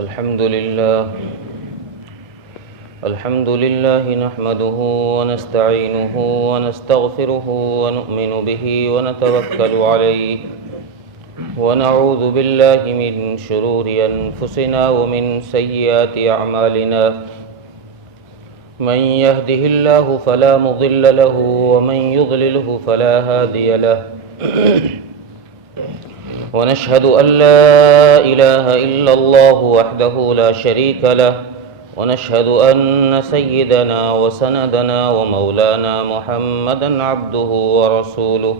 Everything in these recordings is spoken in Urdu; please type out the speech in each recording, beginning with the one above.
الحمد لله نحمده ونستعينه ونستغفره ونؤمن به ونتوكل عليه ونعوذ بالله من شرور أنفسنا ومن سيئات أعمالنا من يهده الله فلا مضل له ومن يضلله فلا هادي له ونشهد أن لا إله إلا الله وحده لا شريك له ونشهد أن سيدنا وسندنا ومولانا محمدا عبده ورسوله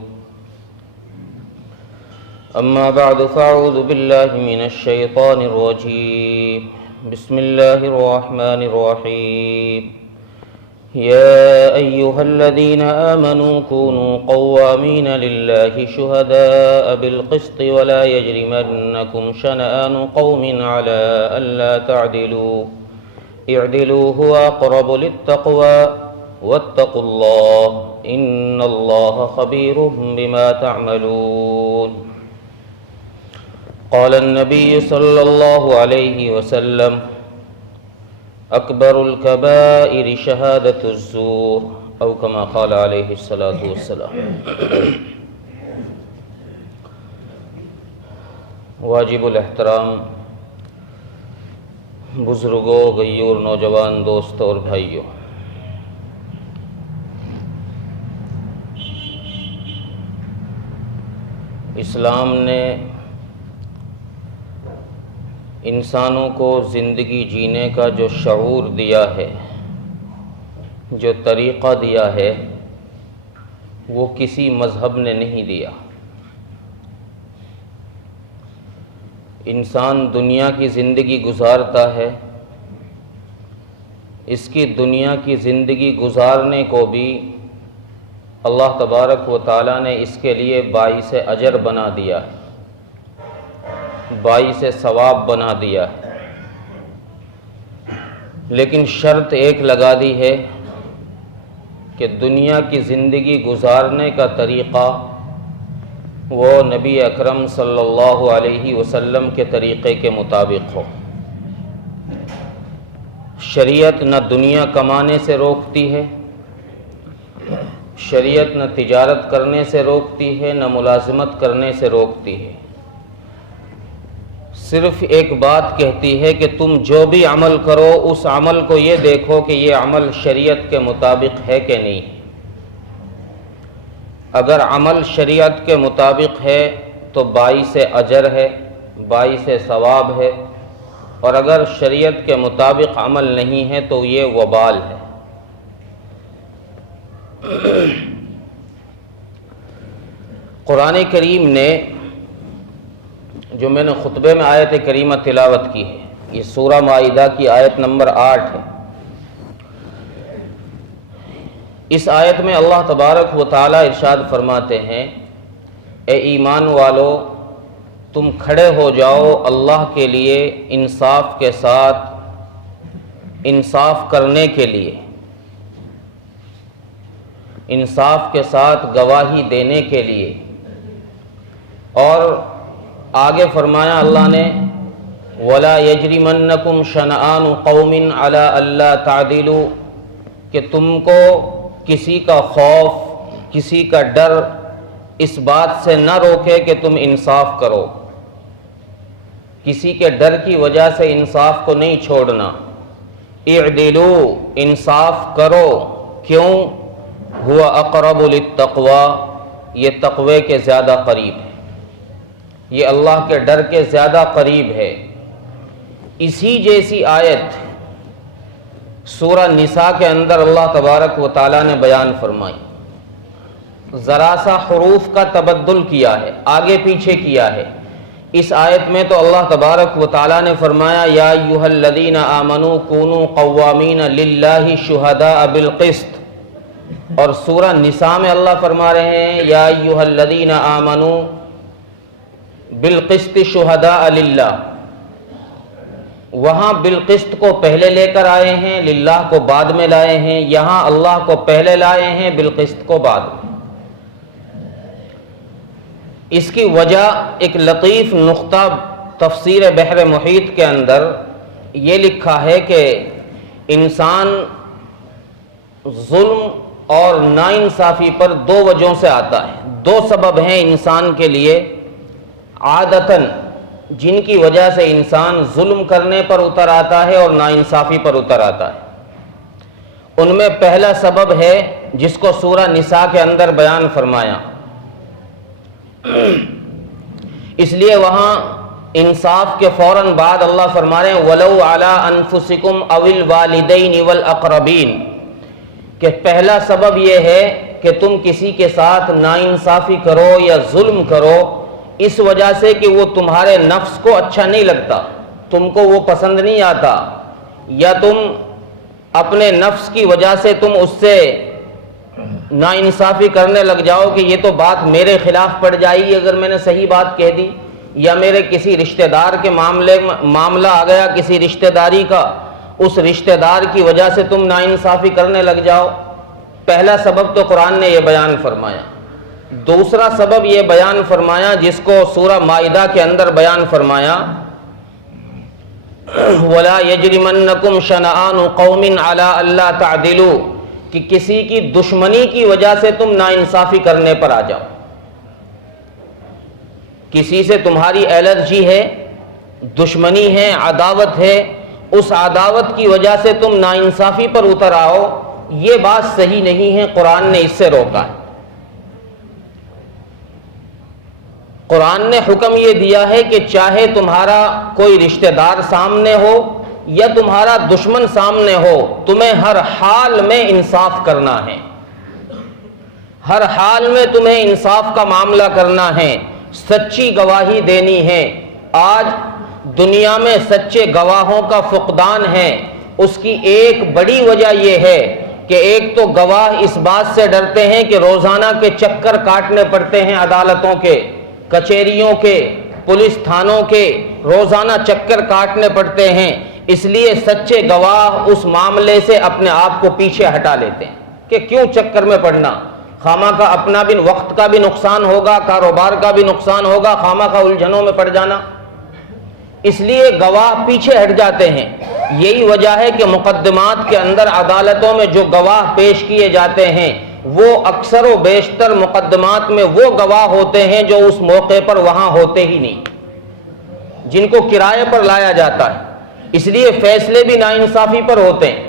أما بعد فأعوذ بالله من الشيطان الرجيم بسم الله الرحمن الرحيم يا أيها الذين آمنوا كونوا قوامين لله شهداء بالقسط ولا يجرمنكم شنآن قوم على ألا تعدلوا اعدلوا هو أقرب للتقوى واتقوا الله إن الله خبير بما تعملون قال النبي صلى الله عليه وسلم اکبر الکبائر شہادۃ الزور او کما قال علیہ الصلاۃ والسلام۔ واجب الاحترام بزرگوں، غیور نوجوان دوستوں اور بھائیوں، اسلام نے انسانوں کو زندگی جینے کا جو شعور دیا ہے، جو طریقہ دیا ہے، وہ کسی مذہب نے نہیں دیا۔ انسان دنیا کی زندگی گزارتا ہے، اس کی دنیا کی زندگی گزارنے کو بھی اللہ تبارک و تعالیٰ نے اس کے لیے باعث اجر بنا دیا ہے، باعث ثواب بنا دیا ہے، لیکن شرط ایک لگا دی ہے کہ دنیا کی زندگی گزارنے کا طریقہ وہ نبی اکرم صلی اللہ علیہ وسلم کے طریقے کے مطابق ہو۔ شریعت نہ دنیا کمانے سے روکتی ہے، شریعت نہ تجارت کرنے سے روکتی ہے، نہ ملازمت کرنے سے روکتی ہے، صرف ایک بات کہتی ہے کہ تم جو بھی عمل کرو اس عمل کو یہ دیکھو کہ یہ عمل شریعت کے مطابق ہے کہ نہیں۔ اگر عمل شریعت کے مطابق ہے تو باعث اجر ہے، باعث ثواب ہے، اور اگر شریعت کے مطابق عمل نہیں ہے تو یہ وبال ہے۔ قرآن کریم نے جو میں نے خطبے میں آیت کریمہ تلاوت کی ہے، یہ سورہ مائدہ کی آیت نمبر 8 ہے۔ اس آیت میں اللہ تبارک و تعالی ارشاد فرماتے ہیں، اے ایمان والو، تم کھڑے ہو جاؤ اللہ کے لیے انصاف کے ساتھ، انصاف کرنے کے لیے، انصاف کے ساتھ گواہی دینے کے لیے۔ اور آگے فرمایا اللہ نے، وَلَا يَجْرِمَنَّكُمْ شَنَآنُ قَوْمٍ عَلَىٰ أَلَّا تَعْدِلُوا، کہ تم کو کسی کا خوف، کسی کا ڈر اس بات سے نہ روکے کہ تم انصاف کرو، کسی کے ڈر کی وجہ سے انصاف کو نہیں چھوڑنا۔ اعدلوا، انصاف کرو، کیوں؟ هو اقرب للتقوی، یہ تقوی کے زیادہ قریب ہے، یہ اللہ کے ڈر کے زیادہ قریب ہے۔ اسی جیسی آیت سورہ نساء کے اندر اللہ تبارک و تعالیٰ نے بیان فرمائی، ذرا سا حروف کا تبدل کیا ہے، آگے پیچھے کیا ہے۔ اس آیت میں تو اللہ تبارک و تعالیٰ نے فرمایا، یا ایھا الذین آمنوا کونوا قوامین للہ شہداء بالقسط، اور سورہ نساء میں اللہ فرما رہے ہیں، یا ایھا الذین آمنوا بالقسط شہداء للہ۔ وہاں بالقسط کو پہلے لے کر آئے ہیں، للہ کو بعد میں لائے ہیں، یہاں اللہ کو پہلے لائے ہیں، بالقسط کو بعد میں۔ اس کی وجہ ایک لطیف نقطہ تفسیر بحر محیط کے اندر یہ لکھا ہے کہ انسان ظلم اور ناانصافی پر دو وجہوں سے آتا ہے. دو سبب ہیں انسان کے لیے عادتاً جن کی وجہ سے انسان ظلم کرنے پر اتر آتا ہے اور ناانصافی پر اتر آتا ہے. ان میں پہلا سبب ہے جس کو سورہ نساء کے اندر بیان فرمایا. اس لیے وہاں انصاف کے فوراً بعد اللہ فرما رہے ہیں وَلَوْ عَلَىٰ أَنفُسِكُمْ أَوِ الْوَالِدَيْنِ وَالْأَقْرَبِينَ کہ پہلا سبب یہ ہے کہ تم کسی کے ساتھ ناانصافی کرو یا ظلم کرو اس وجہ سے کہ وہ تمہارے نفس کو اچھا نہیں لگتا، تم کو وہ پسند نہیں آتا، یا تم اپنے نفس کی وجہ سے تم اس سے ناانصافی کرنے لگ جاؤ کہ یہ تو بات میرے خلاف پڑ جائے گی اگر میں نے صحیح بات کہہ دی، یا میرے کسی رشتہ دار کے معاملہ آ گیا کسی رشتہ داری کا، اس رشتہ دار کی وجہ سے تم ناانصافی کرنے لگ جاؤ. پہلا سبب تو قرآن نے یہ بیان فرمایا. دوسرا سبب یہ بیان فرمایا جس کو سورہ مائدہ کے اندر بیان فرمایا وَلَا يَجْرِمَنَّكُمْ شَنَآنُ قَوْمٍ عَلَىٰ أَلَّا تَعْدِلُوا کہ کسی کی دشمنی کی وجہ سے تم ناانصافی کرنے پر آ جاؤ. کسی سے تمہاری الرجی ہے، دشمنی ہے، عداوت ہے، اس عداوت کی وجہ سے تم ناانصافی پر اتر آؤ، یہ بات صحیح نہیں ہے، قرآن نے اس سے روکا ہے. قرآن نے حکم یہ دیا ہے کہ چاہے تمہارا کوئی رشتہ دار سامنے ہو یا تمہارا دشمن سامنے ہو، تمہیں ہر حال میں انصاف کرنا ہے، ہر حال میں تمہیں انصاف کا معاملہ کرنا ہے، سچی گواہی دینی ہے. آج دنیا میں سچے گواہوں کا فقدان ہے. اس کی ایک بڑی وجہ یہ ہے کہ ایک تو گواہ اس بات سے ڈرتے ہیں کہ روزانہ کے چکر کاٹنے پڑتے ہیں، عدالتوں کے، کچہریوں کے، پولیس تھانوں کے روزانہ چکر کاٹنے پڑتے ہیں، اس لیے سچے گواہ اس معاملے سے اپنے آپ کو پیچھے ہٹا لیتے ہیں کہ کیوں چکر میں پڑنا، خامہ کا اپنا بھی وقت کا بھی نقصان ہوگا، کاروبار کا بھی نقصان ہوگا، خامہ کا الجھنوں میں پڑ جانا. اس لیے گواہ پیچھے ہٹ جاتے ہیں. یہی وجہ ہے کہ مقدمات کے اندر عدالتوں میں جو گواہ پیش کیے جاتے ہیں وہ اکثر و بیشتر مقدمات میں وہ گواہ ہوتے ہیں جو اس موقع پر وہاں ہوتے ہی نہیں، جن کو کرائے پر لایا جاتا ہے. اس لیے فیصلے بھی ناانصافی پر ہوتے ہیں،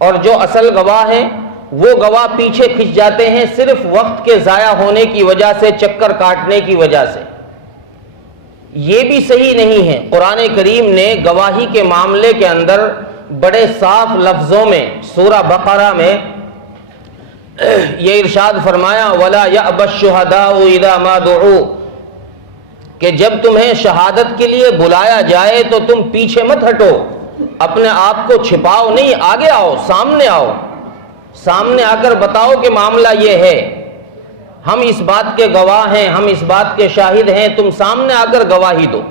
اور جو اصل گواہ ہیں وہ گواہ پیچھے کھنچ جاتے ہیں صرف وقت کے ضائع ہونے کی وجہ سے، چکر کاٹنے کی وجہ سے. یہ بھی صحیح نہیں ہے. قرآن کریم نے گواہی کے معاملے کے اندر بڑے صاف لفظوں میں سورہ بقرہ میں یہ ارشاد فرمایا وَلَا يَأْبَ الشُّهَدَاءُ إِذَا مَا دُعُوا کہ جب تمہیں شہادت کے لیے بلایا جائے تو تم پیچھے مت ہٹو، اپنے آپ کو چھپاؤ نہیں، آگے آؤ، سامنے آؤ، سامنے آ کر بتاؤ کہ معاملہ یہ ہے، ہم اس بات کے گواہ ہیں، ہم اس بات کے شاہد ہیں، تم سامنے آ کر گواہی دو.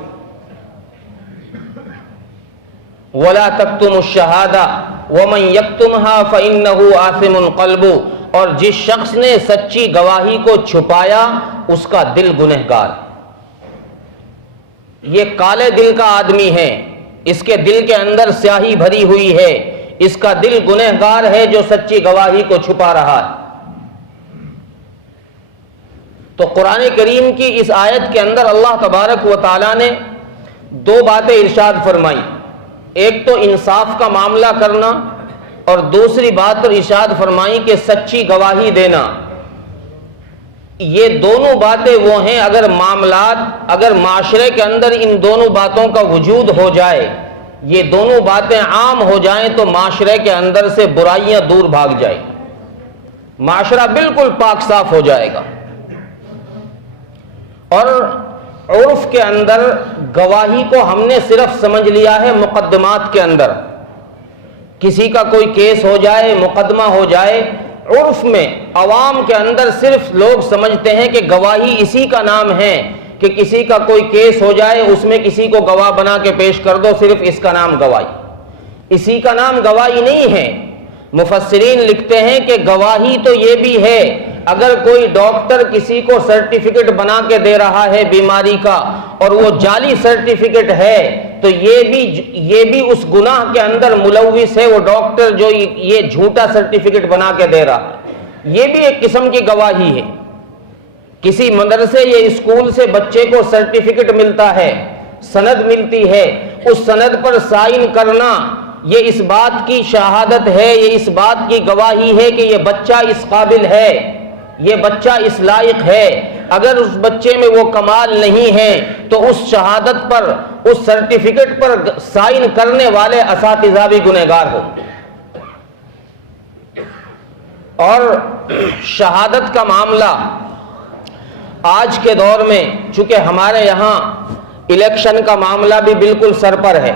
وَلَا تَكْتُمُوا الشَّهَادَةَ وَمَنْ يَكْتُمْهَا فَإِنَّهُ آثِمٌ قَلْبُهُ اور جس شخص نے سچی گواہی کو چھپایا اس کا دل گنہگار. یہ کالے دل کا آدمی ہے، اس کے دل کے اندر سیاہی بھری ہوئی ہے، اس کا دل گنہگار ہے جو سچی گواہی کو چھپا رہا ہے. تو قرآن کریم کی اس آیت کے اندر اللہ تبارک و تعالیٰ نے دو باتیں ارشاد فرمائی، ایک تو انصاف کا معاملہ کرنا اور دوسری بات پر ارشاد فرمائی کہ سچی گواہی دینا. یہ دونوں باتیں وہ ہیں اگر معاشرے کے اندر ان دونوں باتوں کا وجود ہو جائے، یہ دونوں باتیں عام ہو جائیں تو معاشرے کے اندر سے برائیاں دور بھاگ جائیں، معاشرہ بالکل پاک صاف ہو جائے گا. اور عرف کے اندر گواہی کو ہم نے صرف سمجھ لیا ہے مقدمات کے اندر، کسی کا کوئی کیس ہو جائے، مقدمہ ہو جائے، عرف میں عوام کے اندر صرف لوگ سمجھتے ہیں کہ گواہی اسی کا نام ہے کہ کسی کا کوئی کیس ہو جائے اس میں کسی کو گواہ بنا کے پیش کر دو، صرف اس کا نام گواہی. اسی کا نام گواہی نہیں ہے. مفسرین لکھتے ہیں کہ گواہی تو یہ بھی ہے اگر کوئی ڈاکٹر کسی کو سرٹیفکیٹ بنا کے دے رہا ہے بیماری کا اور وہ جعلی سرٹیفکیٹ ہے تو یہ بھی اس گناہ کے اندر ملوث ہے. وہ ڈاکٹر جو یہ جھوٹا سرٹیفکیٹ بنا کے دے رہا ہے، یہ بھی ایک قسم کی گواہی ہے. کسی مدرسے یا اسکول سے بچے کو سرٹیفکیٹ ملتا ہے، سند ملتی ہے، اس سند پر سائن کرنا یہ اس بات کی شہادت ہے، یہ اس بات کی گواہی ہے کہ یہ بچہ اس قابل ہے، یہ بچہ اس لائق ہے. اگر اس بچے میں وہ کمال نہیں ہے تو اس شہادت پر، اس سرٹیفکیٹ پر سائن کرنے والے اساتذہ بھی گنہگار ہو. اور شہادت کا معاملہ آج کے دور میں چونکہ ہمارے یہاں الیکشن کا معاملہ بھی بالکل سر پر ہے،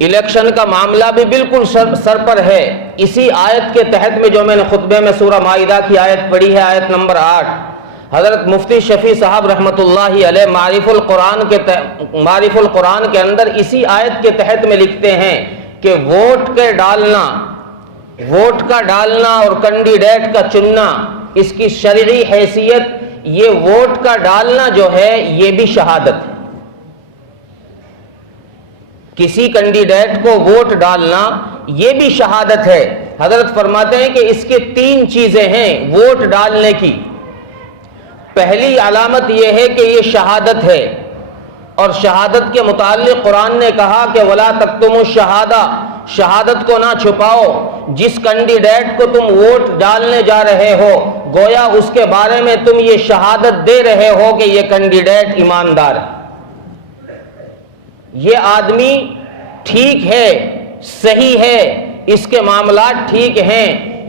الیکشن کا معاملہ بھی بالکل سر پر ہے. اسی آیت کے تحت میں جو میں نے خطبے میں سورہ مائدہ کی آیت پڑھی ہے، آیت نمبر 8، حضرت مفتی شفیع صاحب رحمۃ اللہ علیہ معارف القرآن کے اندر اسی آیت کے تحت میں لکھتے ہیں کہ ووٹ کا ڈالنا اور کینڈیڈیٹ کا چننا، اس کی شرعی حیثیت، یہ ووٹ کا ڈالنا جو ہے یہ بھی شہادت ہے. کسی کینڈیڈیٹ کو ووٹ ڈالنا یہ بھی شہادت ہے. حضرت فرماتے ہیں کہ اس کے 3 چیزیں ہیں ووٹ ڈالنے کی. پہلی علامت یہ ہے کہ یہ شہادت ہے، اور شہادت کے متعلق قرآن نے کہا کہ وَلَا تَكْتُمُوا الشَّهَادَةَ، شہادت کو نہ چھپاؤ. جس کینڈیڈیٹ کو تم ووٹ ڈالنے جا رہے ہو گویا اس کے بارے میں تم یہ شہادت دے رہے ہو کہ یہ کینڈیڈیٹ ایماندار ہے، یہ آدمی ٹھیک ہے، صحیح ہے، اس کے معاملات ٹھیک ہیں،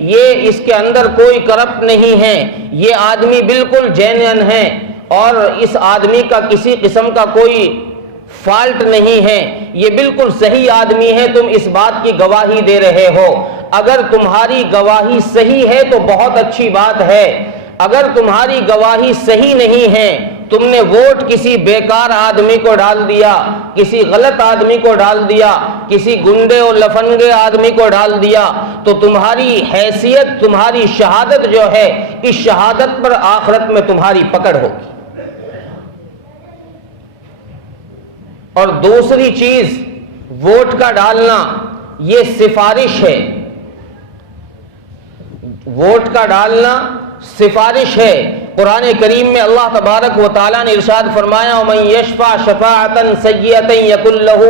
یہ اس کے اندر کوئی کرپٹ نہیں ہے، یہ آدمی بالکل جینین ہے اور اس آدمی کا کسی قسم کا کوئی فالٹ نہیں ہے، یہ بالکل صحیح آدمی ہے. تم اس بات کی گواہی دے رہے ہو. اگر تمہاری گواہی صحیح ہے تو بہت اچھی بات ہے. اگر تمہاری گواہی صحیح نہیں ہے، تم نے ووٹ کسی بیکار آدمی کو ڈال دیا، کسی غلط آدمی کو ڈال دیا، کسی گنڈے اور لفنگے آدمی کو ڈال دیا، تو تمہاری حیثیت، تمہاری شہادت جو ہے، اس شہادت پر آخرت میں تمہاری پکڑ ہوگی. اور دوسری چیز ووٹ کا ڈالنا یہ سفارش ہے. ووٹ کا ڈالنا سفارش ہے. قرآن کریم میں اللہ تبارک و تعالیٰ نے ارشاد فرمایا وَمَن يَشْفَعْ شَفَاعَةً سَيِّئَةً يَكُن لَّهُ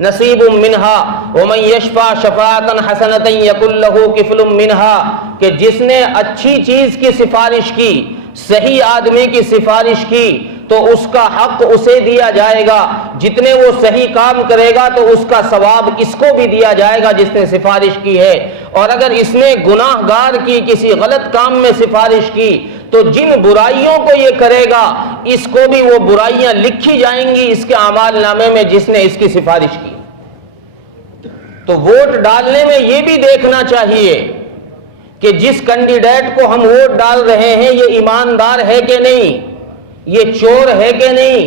نَصِيبٌ مِّنْهَا وَمَن يَشْفَعْ شَفَاعَةً حَسَنَةً يَكُن لَّهُ كِفْلٌ مِّنْهَا، کہ جس نے اچھی چیز کی سفارش کی، صحیح آدمی کی سفارش کی، تو اس کا حق اسے دیا جائے گا. جتنے وہ صحیح کام کرے گا تو اس کا ثواب اس کو بھی دیا جائے گا جس نے سفارش کی ہے. اور اگر اس نے گناہ گار کی، کسی غلط کام میں سفارش کی، تو جن برائیوں کو یہ کرے گا اس کو بھی وہ برائیاں لکھی جائیں گی اس کے اعمال نامے میں جس نے اس کی سفارش کی. تو ووٹ ڈالنے میں یہ بھی دیکھنا چاہیے کہ جس کینڈیڈیٹ کو ہم ووٹ ڈال رہے ہیں یہ ایماندار ہے کہ نہیں، یہ چور ہے کہ نہیں،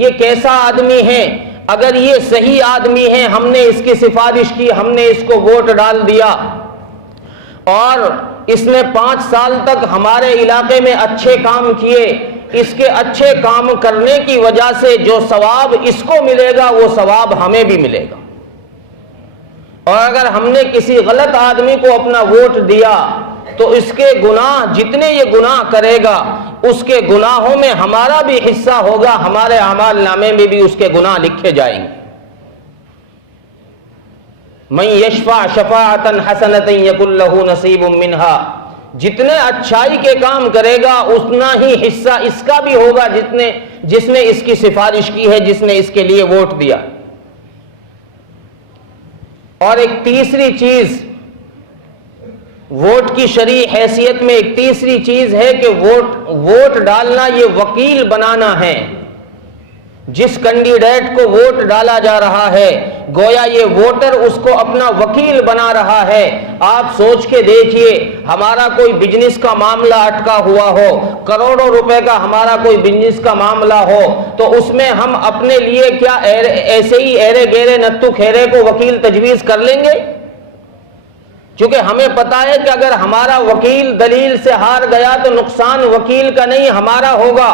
یہ کیسا آدمی ہے. اگر یہ صحیح آدمی ہے، ہم نے اس کی سفارش کی، ہم نے اس کو ووٹ ڈال دیا، اور اس نے 5 سال تک ہمارے علاقے میں اچھے کام کیے، اس کے اچھے کام کرنے کی وجہ سے جو ثواب اس کو ملے گا وہ ثواب ہمیں بھی ملے گا. اور اگر ہم نے کسی غلط آدمی کو اپنا ووٹ دیا تو اس کے گناہ، جتنے یہ گناہ کرے گا اس کے گناہوں میں ہمارا بھی حصہ ہوگا، ہمارے اعمال نامے میں بھی اس کے گناہ لکھے جائیں گے. من یشفع شفاعۃ حسنۃ یکن لہ نصیب منہا، جتنے اچھائی کے کام کرے گا اتنا ہی حصہ اس کا بھی ہوگا جس نے اس کی سفارش کی ہے، جس نے اس کے لیے ووٹ دیا. اور ایک تیسری چیز ووٹ کی شرعی حیثیت میں ایک تیسری چیز ہے کہ ووٹ ڈالنا یہ وکیل بنانا ہے. جس کینڈیڈیٹ کو ووٹ ڈالا جا رہا ہے گویا یہ ووٹر اس کو اپنا وکیل بنا رہا ہے. آپ سوچ کے دیکھیے، ہمارا کوئی بزنس کا معاملہ اٹکا ہوا ہو، کروڑوں روپے کا ہمارا کوئی بزنس کا معاملہ ہو، تو اس میں ہم اپنے لیے کیا ایسے ہی ایرے گیرے نتو کھیرے کو وکیل تجویز کر لیں گے؟ چونکہ ہمیں پتا ہے کہ اگر ہمارا وکیل دلیل سے ہار گیا تو نقصان وکیل کا نہیں ہمارا ہوگا.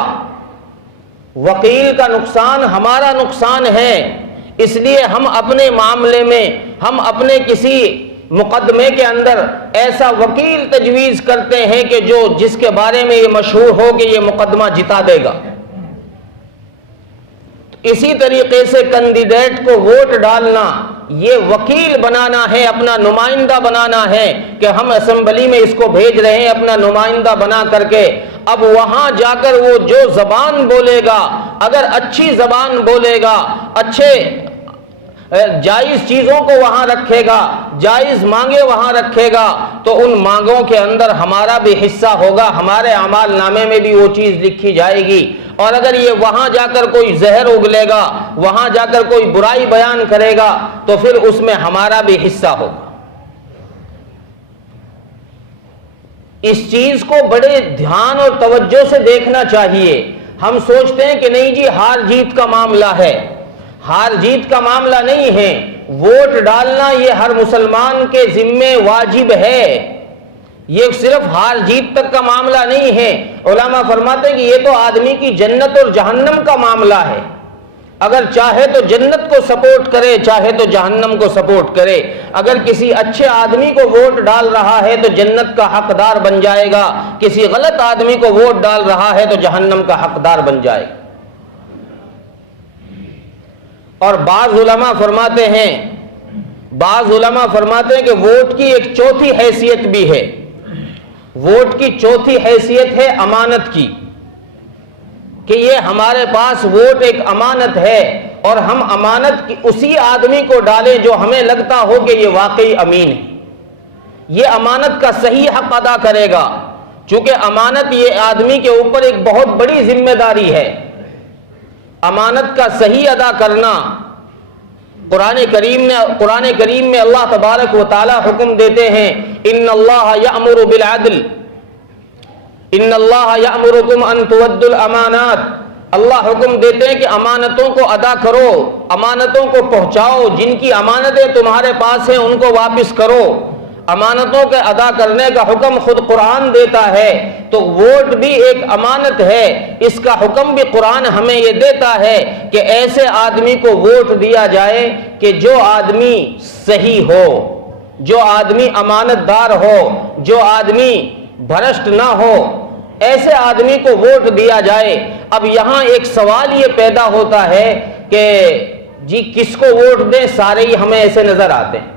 وکیل کا نقصان ہمارا نقصان ہے، اس لیے ہم اپنے معاملے میں، ہم اپنے کسی مقدمے کے اندر ایسا وکیل تجویز کرتے ہیں کہ جس کے بارے میں یہ مشہور ہو کہ یہ مقدمہ جتا دے گا۔ اسی طریقے سے کینڈیڈیٹ کو ووٹ ڈالنا، یہ وکیل بنانا ہے، اپنا نمائندہ بنانا ہے کہ ہم اسمبلی میں اس کو بھیج رہے ہیں اپنا نمائندہ بنا کر کے۔ اب وہاں جا کر وہ جو زبان بولے گا، اگر اچھی زبان بولے گا، اچھے جائز چیزوں کو وہاں رکھے گا، جائز مانگے وہاں رکھے گا، تو ان مانگوں کے اندر ہمارا بھی حصہ ہوگا، ہمارے اعمال نامے میں بھی وہ چیز لکھی جائے گی۔ اور اگر یہ وہاں جا کر کوئی زہر اگلے گا، وہاں جا کر کوئی برائی بیان کرے گا، تو پھر اس میں ہمارا بھی حصہ ہوگا۔ اس چیز کو بڑے دھیان اور توجہ سے دیکھنا چاہیے۔ ہم سوچتے ہیں کہ نہیں جی ہار جیت کا معاملہ ہے، ہار جیت کا معاملہ نہیں ہے، ووٹ ڈالنا یہ ہر مسلمان کے ذمے واجب ہے، یہ صرف ہار جیت تک کا معاملہ نہیں ہے۔ علماء فرماتے ہیں کہ یہ تو آدمی کی جنت اور جہنم کا معاملہ ہے، اگر چاہے تو جنت کو سپورٹ کرے، چاہے تو جہنم کو سپورٹ کرے۔ اگر کسی اچھے آدمی کو ووٹ ڈال رہا ہے تو جنت کا حقدار بن جائے گا، کسی غلط آدمی کو ووٹ ڈال رہا ہے تو جہنم کا حقدار بن جائے گا۔ اور بعض علماء فرماتے ہیں کہ ووٹ کی ایک چوتھی حیثیت بھی ہے، ووٹ کی چوتھی حیثیت ہے امانت کی، کہ یہ ہمارے پاس ووٹ ایک امانت ہے، اور ہم امانت کی اسی آدمی کو ڈالیں جو ہمیں لگتا ہو کہ یہ واقعی امین ہے، یہ امانت کا صحیح حق ادا کرے گا۔ چونکہ امانت یہ آدمی کے اوپر ایک بہت بڑی ذمہ داری ہے، امانت کا صحیح ادا کرنا۔ قرآن کریم میں اللہ تبارک و تعالی حکم دیتے ہیں، ان اللہ یأمر بالعدل، ان اللہ یأمرکم ان تؤدوا الامانات، اللہ حکم دیتے ہیں کہ امانتوں کو ادا کرو، امانتوں کو پہنچاؤ، جن کی امانتیں تمہارے پاس ہیں ان کو واپس کرو۔ امانتوں کے ادا کرنے کا حکم خود قرآن دیتا ہے، تو ووٹ بھی ایک امانت ہے، اس کا حکم بھی قرآن ہمیں یہ دیتا ہے کہ ایسے آدمی کو ووٹ دیا جائے کہ جو آدمی صحیح ہو، جو آدمی امانت دار ہو، جو آدمی بھرشٹ نہ ہو، ایسے آدمی کو ووٹ دیا جائے۔ اب یہاں ایک سوال یہ پیدا ہوتا ہے کہ جی کس کو ووٹ دیں، سارے ہی ہمیں ایسے نظر آتے ہیں،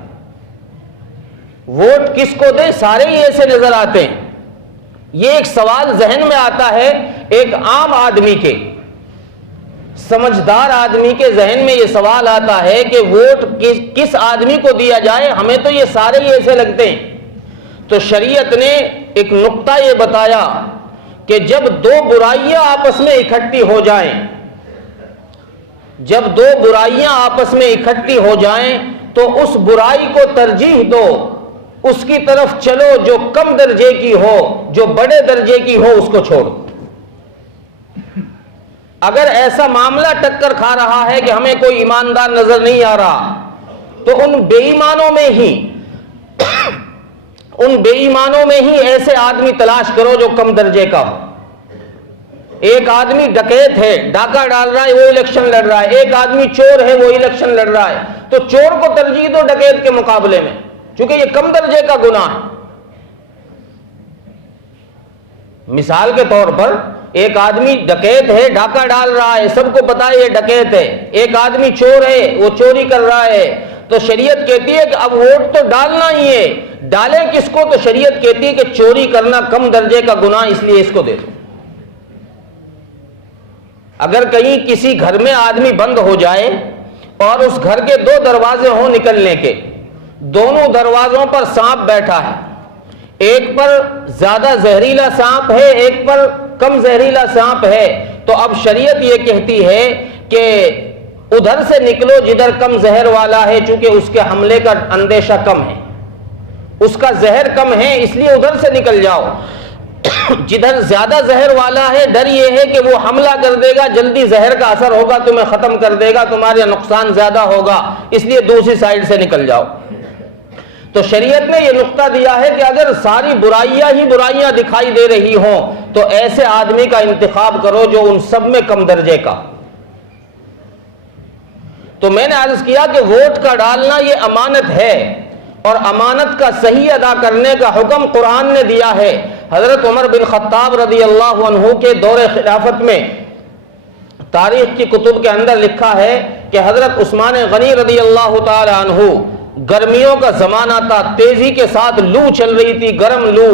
ووٹ کس کو دیں، سارے ہی ایسے نظر آتے ہیں۔ یہ ایک سوال ذہن میں آتا ہے، ایک عام آدمی کے، سمجھدار آدمی کے ذہن میں یہ سوال آتا ہے کہ ووٹ کس آدمی کو دیا جائے، ہمیں تو یہ سارے ہی ایسے لگتے ہیں۔ تو شریعت نے ایک نقطہ یہ بتایا کہ جب دو برائیاں آپس میں اکٹھی ہو جائیں، جب دو برائیاں آپس میں اکٹھی ہو جائیں تو اس برائی کو ترجیح دو، اس کی طرف چلو جو کم درجے کی ہو، جو بڑے درجے کی ہو اس کو چھوڑو۔ اگر ایسا معاملہ ٹکر کھا رہا ہے کہ ہمیں کوئی ایماندار نظر نہیں آ رہا، تو ان بے ایمانوں میں ہی ایسے آدمی تلاش کرو جو کم درجے کا ہو۔ ایک آدمی ڈکیت ہے، ڈاکہ ڈال رہا ہے، وہ الیکشن لڑ رہا ہے، ایک آدمی چور ہے، وہ الیکشن لڑ رہا ہے، تو چور کو ترجیح دو ڈکیت کے مقابلے میں، چونکہ یہ کم درجے کا گناہ ہے۔ مثال کے طور پر ایک آدمی ڈکیت ہے، ڈاکہ ڈال رہا ہے، سب کو پتا ہے یہ ڈکیت ہے، ایک آدمی چور ہے، وہ چوری کر رہا ہے، تو شریعت کہتی ہے کہ اب ووٹ تو ڈالنا ہی ہے، ڈالیں کس کو؟ تو شریعت کہتی ہے کہ چوری کرنا کم درجے کا گناہ، اس لیے اس کو دے دو۔ اگر کہیں کسی گھر میں آدمی بند ہو جائے اور اس گھر کے دو دروازے ہوں نکلنے کے، دونوں دروازوں پر سانپ بیٹھا ہے، ایک پر زیادہ زہریلا سانپ ہے، ایک پر کم زہریلا سانپ ہے، تو اب شریعت یہ کہتی ہے کہ ادھر سے نکلو جدھر کم زہر والا ہے، چونکہ اس کے حملے کا اندیشہ کم ہے، اس کا زہر کم ہے، اس لیے ادھر سے نکل جاؤ۔ جدھر زیادہ زہر والا ہے، ڈر یہ ہے کہ وہ حملہ کر دے گا، جلدی زہر کا اثر ہوگا، تمہیں ختم کر دے گا، تمہارا نقصان زیادہ ہوگا، اس لیے دوسری سائیڈ سے نکل جاؤ۔ تو شریعت نے یہ نقطہ دیا ہے کہ اگر ساری برائیاں ہی برائیاں دکھائی دے رہی ہوں تو ایسے آدمی کا انتخاب کرو جو ان سب میں کم درجے کا۔ تو میں نے عرض کیا کہ ووٹ کا ڈالنا یہ امانت ہے، اور امانت کا صحیح ادا کرنے کا حکم قرآن نے دیا ہے۔ حضرت عمر بن خطاب رضی اللہ عنہ کے دور خلافت میں تاریخ کی کتب کے اندر لکھا ہے کہ حضرت عثمان غنی رضی اللہ تعالی عنہ، گرمیوں کا زمانہ تھا، تیزی کے ساتھ لو چل رہی تھی، گرم لو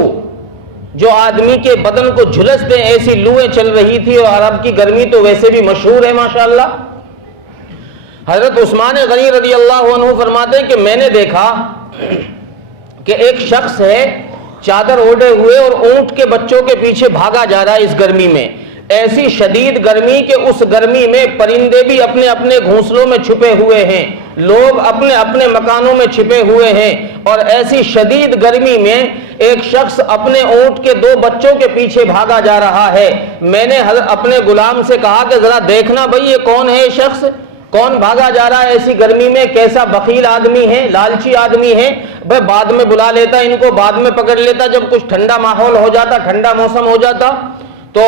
جو آدمی کے بدن کو جھلس دے ایسی لویں چل رہی تھی، اور عرب کی گرمی تو ویسے بھی مشہور ہے ماشاءاللہ۔ حضرت عثمان غنی رضی اللہ عنہ فرماتے ہیں کہ میں نے دیکھا کہ ایک شخص ہے چادر اوڑھے ہوئے اور اونٹ کے بچوں کے پیچھے بھاگا جا رہا ہے اس گرمی میں، ایسی شدید گرمی کہ اس گرمی میں پرندے بھی اپنے اپنے گھونسلوں میں چھپے ہوئے ہیں، لوگ اپنے اپنے مکانوں میں چھپے ہوئے ہیں، اور ایسی شدید گرمی میں ایک شخص اپنے اونٹ کے 2 بچوں کے پیچھے بھاگا جا رہا ہے۔ میں نے اپنے غلام سے کہا کہ ذرا دیکھنا بھائی یہ کون ہے، یہ شخص کون بھاگا جا رہا ہے ایسی گرمی میں، کیسا بخیل آدمی ہے، لالچی آدمی ہے، بھائی بعد میں بلا لیتا ان کو، بعد میں پکڑ لیتا جب کچھ ٹھنڈا ماحول ہو جاتا، ٹھنڈا موسم ہو جاتا۔ تو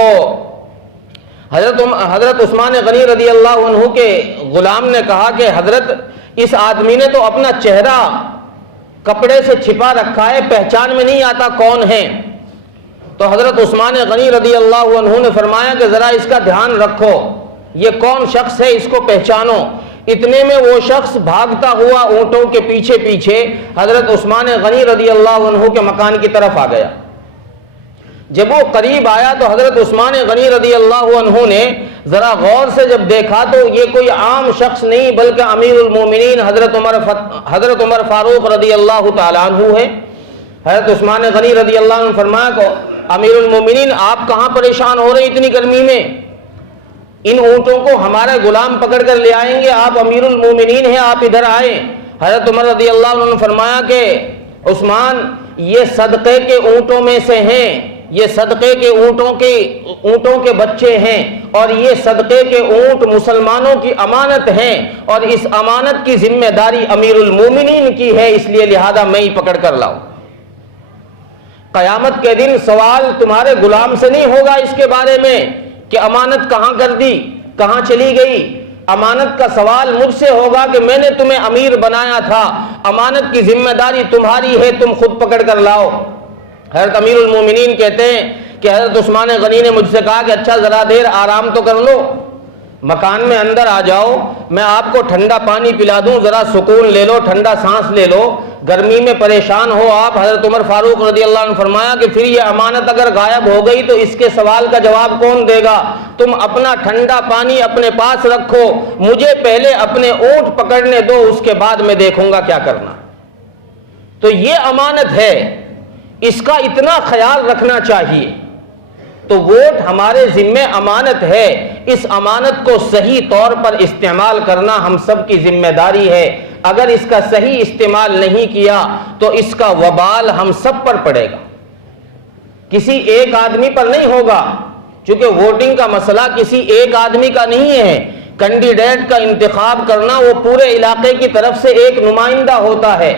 حضرت عثمان غنی رضی اللہ عنہ کے غلام نے کہا کہ حضرت اس آدمی نے تو اپنا چہرہ کپڑے سے چھپا رکھا ہے، پہچان میں نہیں آتا کون ہے۔ تو حضرت عثمان غنی رضی اللہ عنہ نے فرمایا کہ ذرا اس کا دھیان رکھو، یہ کون شخص ہے، اس کو پہچانو۔ اتنے میں وہ شخص بھاگتا ہوا اونٹوں کے پیچھے پیچھے حضرت عثمان غنی رضی اللہ عنہ کے مکان کی طرف آ گیا۔ جب وہ قریب آیا تو حضرت عثمان غنی رضی اللہ عنہ نے ذرا غور سے جب دیکھا تو یہ کوئی عام شخص نہیں بلکہ امیر المومنین حضرت عمر فاروق رضی اللہ تعالیٰ عنہ ہے۔ حضرت عثمان غنی رضی اللہ عنہ فرمایا کہ امیر المومنین آپ کہاں پریشان ہو رہے اتنی گرمی میں، ان اونٹوں کو ہمارے غلام پکڑ کر لے آئیں گے، آپ امیر المومنین ہیں، آپ ادھر آئیں۔ حضرت عمر رضی اللہ عنہ نے فرمایا کہ عثمان یہ صدقے کے اونٹوں میں سے ہیں، یہ صدقے کے اونٹوں کے بچے ہیں، اور یہ صدقے کے اونٹ مسلمانوں کی امانت ہیں، اور اس امانت کی ذمہ داری امیر المومنین کی ہے، اس لیے لہذا میں ہی پکڑ کر لاؤں۔ قیامت کے دن سوال تمہارے غلام سے نہیں ہوگا اس کے بارے میں کہ امانت کہاں کر دی، کہاں چلی گئی، امانت کا سوال مجھ سے ہوگا کہ میں نے تمہیں امیر بنایا تھا، امانت کی ذمہ داری تمہاری ہے، تم خود پکڑ کر لاؤ۔ حضرت امیر المومنین کہتے ہیں کہ حضرت عثمان غنی نے مجھ سے کہا کہ اچھا ذرا دیر آرام تو کر لو، مکان میں اندر آ جاؤ، میں آپ کو ٹھنڈا پانی پلا دوں، ذرا سکون لے لو، ٹھنڈا سانس لے لو، گرمی میں پریشان ہو آپ۔ حضرت عمر فاروق رضی اللہ عنہ نے فرمایا کہ پھر یہ امانت اگر غائب ہو گئی تو اس کے سوال کا جواب کون دے گا، تم اپنا ٹھنڈا پانی اپنے پاس رکھو، مجھے پہلے اپنے اونٹ پکڑنے دو، اس کے بعد میں دیکھوں گا کیا کرنا۔ تو یہ امانت ہے، اس کا اتنا خیال رکھنا چاہیے۔ تو ووٹ ہمارے ذمہ امانت ہے، اس امانت کو صحیح طور پر استعمال کرنا ہم سب کی ذمہ داری ہے۔ اگر اس کا صحیح استعمال نہیں کیا تو اس کا وبال ہم سب پر پڑے گا، کسی ایک آدمی پر نہیں ہوگا، چونکہ ووٹنگ کا مسئلہ کسی ایک آدمی کا نہیں ہے، کینڈیڈیٹ کا انتخاب کرنا وہ پورے علاقے کی طرف سے ایک نمائندہ ہوتا ہے،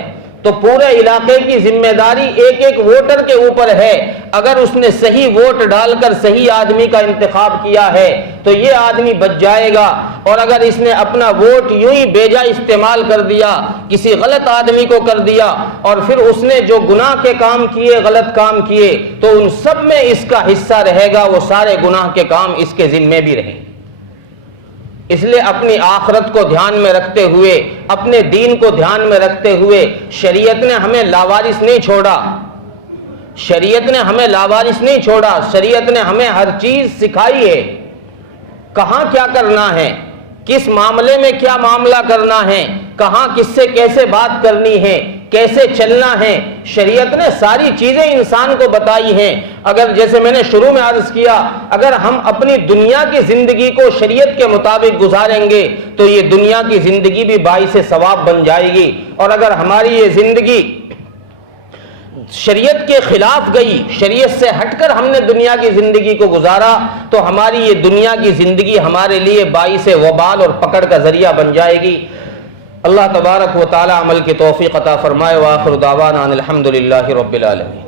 تو پورے علاقے کی ذمہ داری ایک ایک ووٹر کے اوپر ہے۔ اگر اس نے صحیح ووٹ ڈال کر صحیح آدمی کا انتخاب کیا ہے تو یہ آدمی بچ جائے گا، اور اگر اس نے اپنا ووٹ یوں ہی بیجا استعمال کر دیا، کسی غلط آدمی کو کر دیا، اور پھر اس نے جو گناہ کے کام کیے، غلط کام کیے، تو ان سب میں اس کا حصہ رہے گا، وہ سارے گناہ کے کام اس کے ذمے بھی رہیں گے۔ اس لیے اپنی آخرت کو دھیان میں رکھتے ہوئے، اپنے دین کو دھیان میں رکھتے ہوئے، شریعت نے ہمیں لاوارث نہیں چھوڑا، شریعت نے ہمیں لاوارث نہیں چھوڑا، شریعت نے ہمیں ہر چیز سکھائی ہے، کہاں کیا کرنا ہے، کس معاملے میں کیا معاملہ کرنا ہے، کہاں کس سے کیسے بات کرنی ہے، کیسے چلنا ہے، شریعت نے ساری چیزیں انسان کو بتائی ہیں۔ اگر جیسے میں نے شروع میں عرض کیا، اگر ہم اپنی دنیا کی زندگی کو شریعت کے مطابق گزاریں گے تو یہ دنیا کی زندگی بھی باعث ثواب بن جائے گی، اور اگر ہماری یہ زندگی شریعت کے خلاف گئی، شریعت سے ہٹ کر ہم نے دنیا کی زندگی کو گزارا تو ہماری یہ دنیا کی زندگی ہمارے لیے باعث وبال اور پکڑ کا ذریعہ بن جائے گی۔ اللہ تبارک و تعالی عمل کی توفیق عطا فرمائے۔ وآخر دعوانا ان الحمد للہ رب العالمین۔